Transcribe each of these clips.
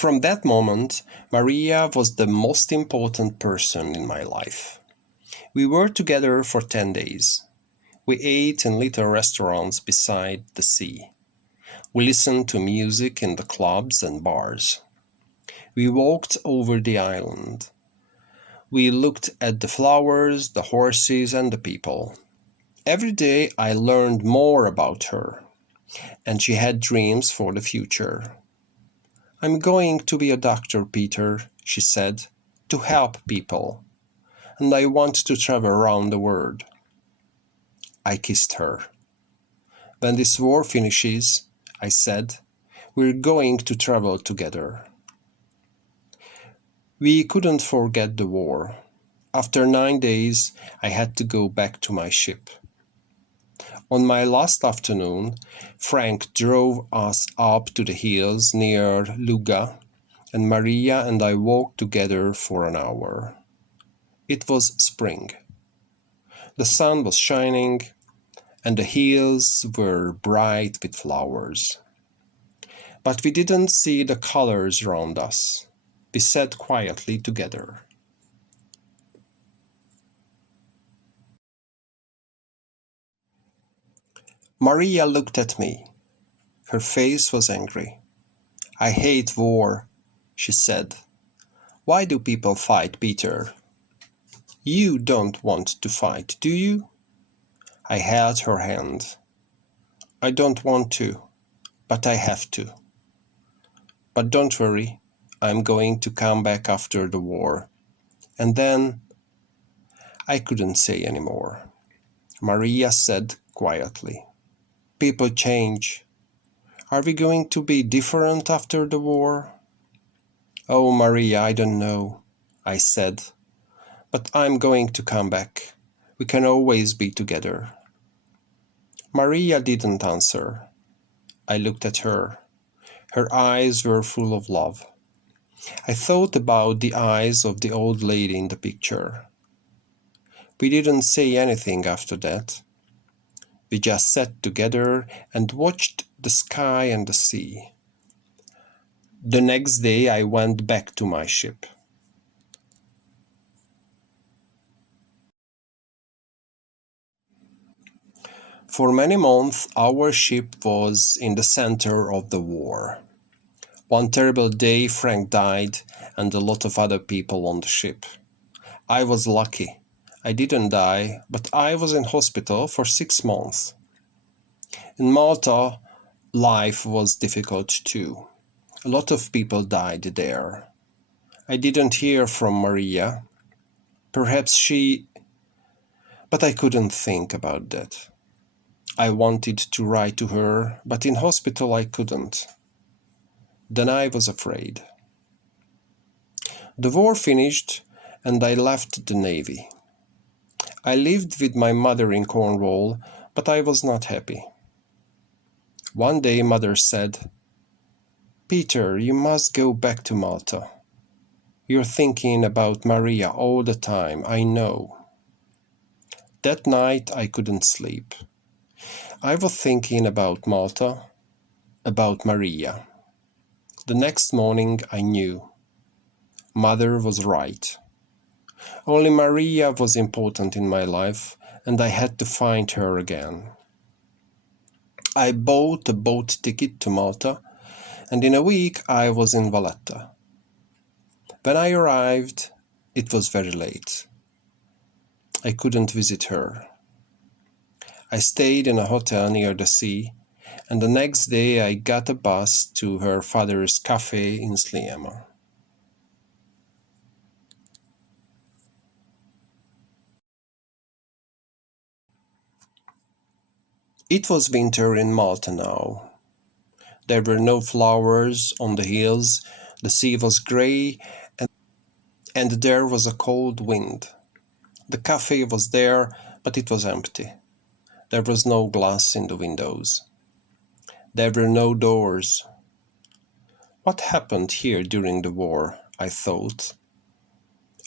From that moment, Maria was the most important person in my life. We were together for 10 days. We ate in little restaurants beside the sea. We listened to music in the clubs and bars. We walked over the island. We looked at the flowers, the horses, and the people. Every day I learned more about her, and she had dreams for the future. "I'm going to be a doctor, Peter," she said, "to help people, and I want to travel around the world." I kissed her. "When this war finishes," I said, "we're going to travel together." We couldn't forget the war. After 9 days, I had to go back to my ship. On my last afternoon, Frank drove us up to the hills near Luga, and Maria and I walked together for an hour. It was spring. The sun was shining, and the hills were bright with flowers. But we didn't see the colors around us. We sat quietly together. Maria looked at me. Her face was angry. "I hate war," she said. "Why do people fight, Peter?" "You don't want to fight, do you?" I held her hand. "I don't want to, but I have to. But don't worry, I'm going to come back after the war. And then—" I couldn't say any more. Maria said quietly, "People change. Are we going to be different after the war?" "Oh, Maria, I don't know," I said. "But I'm going to come back. We can always be together." Maria didn't answer. I looked at her. Her eyes were full of love. I thought about the eyes of the old lady in the picture. We didn't say anything after that. We just sat together and watched the sky and the sea. The next day I went back to my ship. For many months our ship was in the center of the war. One terrible day Frank died and a lot of other people on the ship. I was lucky. I didn't die, but I was in hospital for 6 months. In Malta, life was difficult too. A lot of people died there. I didn't hear from Maria. Perhaps she... But I couldn't think about that. I wanted to write to her, but in hospital I couldn't. Then I was afraid. The war finished and I left the Navy. I lived with my mother in Cornwall, but I was not happy. One day Mother said, "Peter, you must go back to Malta. You're thinking about Maria all the time, I know." That night I couldn't sleep. I was thinking about Malta, about Maria. The next morning I knew. Mother was right. Only Maria was important in my life, and I had to find her again. I bought a boat ticket to Malta, and in a week I was in Valletta. When I arrived, it was very late. I couldn't visit her. I stayed in a hotel near the sea, and the next day I got a bus to her father's cafe in Sliema. It was winter in Malta now. There were no flowers on the hills, the sea was grey, and there was a cold wind. The cafe was there, but it was empty. There was no glass in the windows. There were no doors. What happened here during the war? I thought.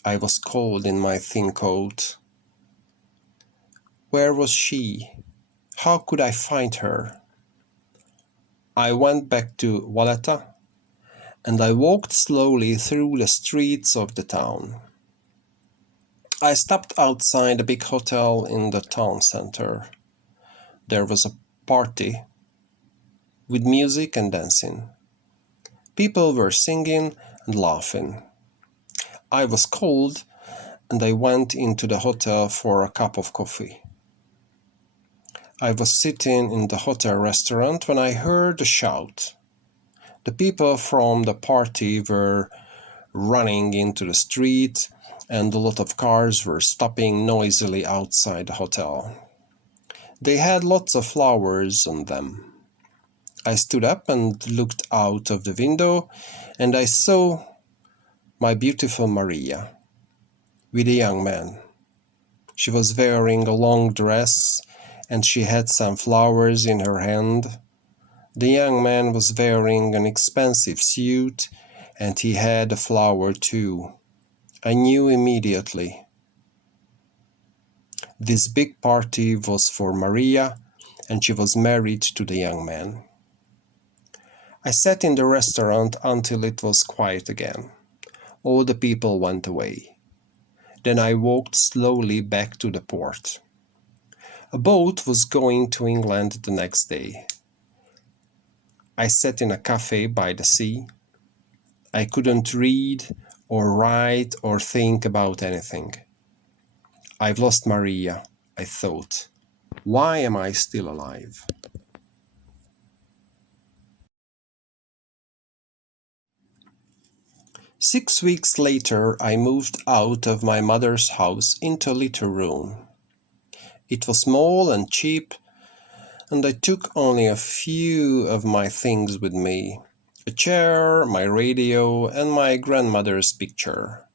I was cold in my thin coat. Where was she? How could I find her? I went back to Valletta, and I walked slowly through the streets of the town. I stopped outside a big hotel in the town center. There was a party with music and dancing. People were singing and laughing. I was cold, and I went into the hotel for a cup of coffee. I was sitting in the hotel restaurant when I heard a shout. The people from the party were running into the street, and a lot of cars were stopping noisily outside the hotel. They had lots of flowers on them. I stood up and looked out of the window, and I saw my beautiful Maria with a young man. She was wearing a long dress, and she had some flowers in her hand. The young man was wearing an expensive suit, and he had a flower too. I knew immediately. This big party was for Maria, and she was married to the young man. I sat in the restaurant until it was quiet again. All the people went away. Then I walked slowly back to the port. A boat was going to England the next day. I sat in a cafe by the sea. I couldn't read or write or think about anything. I've lost Maria, I thought. Why am I still alive? Six weeks later, I moved out of my mother's house into a little room. It was small and cheap, and I took only a few of my things with me. A chair, my radio, and my grandmother's picture.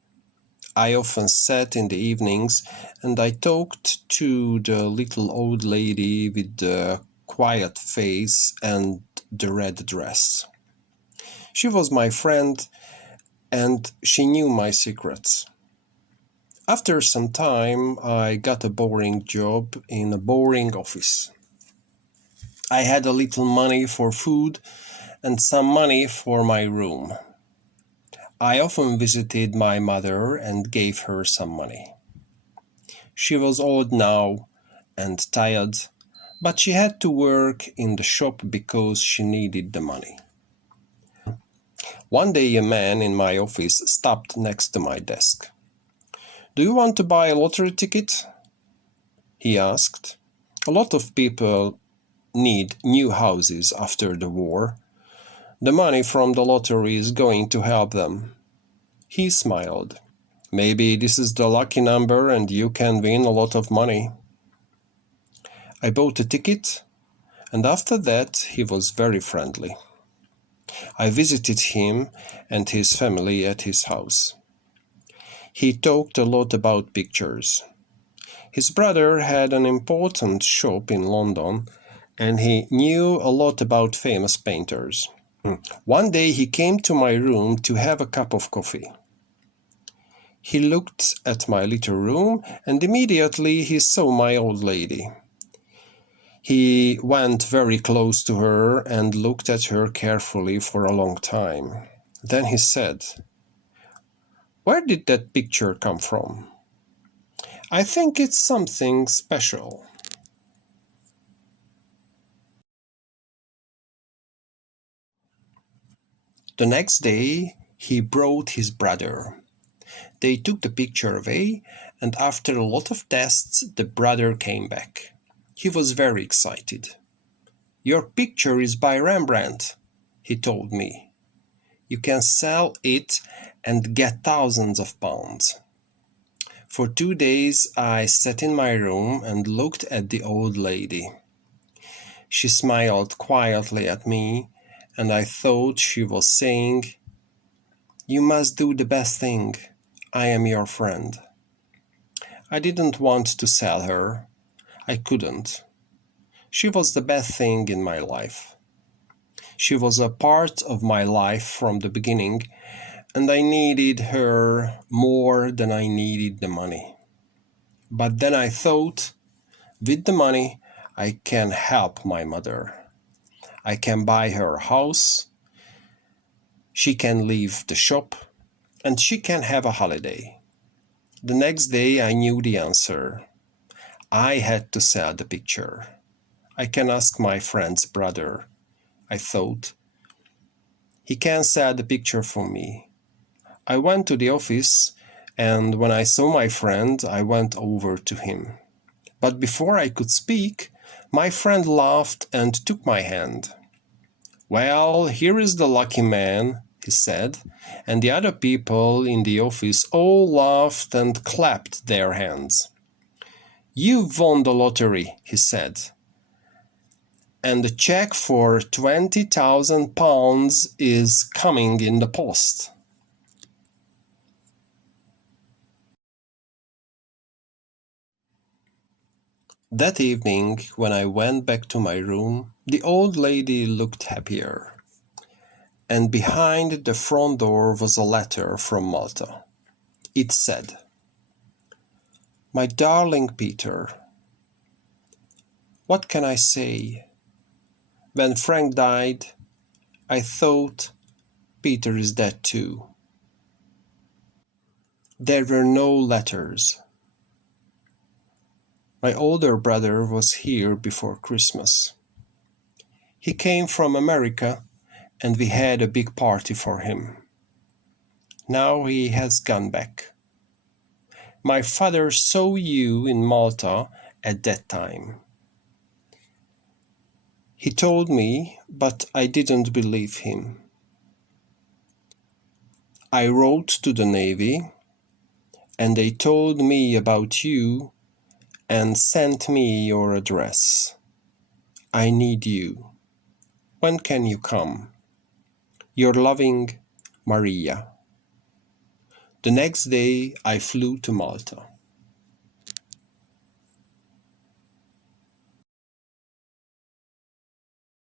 I often sat in the evenings and I talked to the little old lady with the quiet face and the red dress. She was my friend, and she knew my secrets. After some time, I got a boring job in a boring office. I had a little money for food and some money for my room. I often visited my mother and gave her some money. She was old now and tired, but she had to work in the shop because she needed the money. One day a man in my office stopped next to my desk. "Do you want to buy a lottery ticket?" he asked. A lot of people need new houses after the war. The money from the lottery is going to help them. He smiled. "Maybe this is the lucky number and you can win a lot of money." I bought a ticket, and after that he was very friendly. I visited him and his family at his house. He talked a lot about pictures. His brother had an important shop in London, and he knew a lot about famous painters. One day he came to my room to have a cup of coffee. He looked at my little room, and immediately he saw my old lady. He went very close to her and looked at her carefully for a long time. Then he said, "Where did that picture come from? I think it's something special." The next day, he brought his brother. They took the picture away, and after a lot of tests, the brother came back. He was very excited. "Your picture is by Rembrandt," he told me. "You can sell it and get thousands of pounds." For 2 days I sat in my room and looked at the old lady. She smiled quietly at me, and I thought she was saying, "You must do the best thing. I am your friend." I didn't want to sell her. I couldn't. She was the best thing in my life. She was a part of my life from the beginning, and I needed her more than I needed the money. But then I thought, with the money, I can help my mother. I can buy her a house, She can leave the shop, and she can have a holiday. The next day I knew the answer. I had to sell the picture. I can ask my friend's brother, I thought. He can sell the picture for me. I went to the office, and when I saw my friend, I went over to him. But before I could speak, my friend laughed and took my hand. "Well, here is the lucky man," he said, and the other people in the office all laughed and clapped their hands. "You've won the lottery," he said, "and a cheque for £20,000 is coming in the post." That evening, when I went back to my room, the old lady looked happier. And behind the front door was a letter from Malta. It said, "My darling Peter, what can I say? When Frank died, I thought Peter is dead too." There were no letters. My older brother was here before Christmas. He came from America, and we had a big party for him. Now he has gone back. My father saw you in Malta at that time. He told me, but I didn't believe him. I wrote to the Navy, and they told me about you and sent me your address. I need you. When can you come? Your loving Maria. The next day I flew to Malta.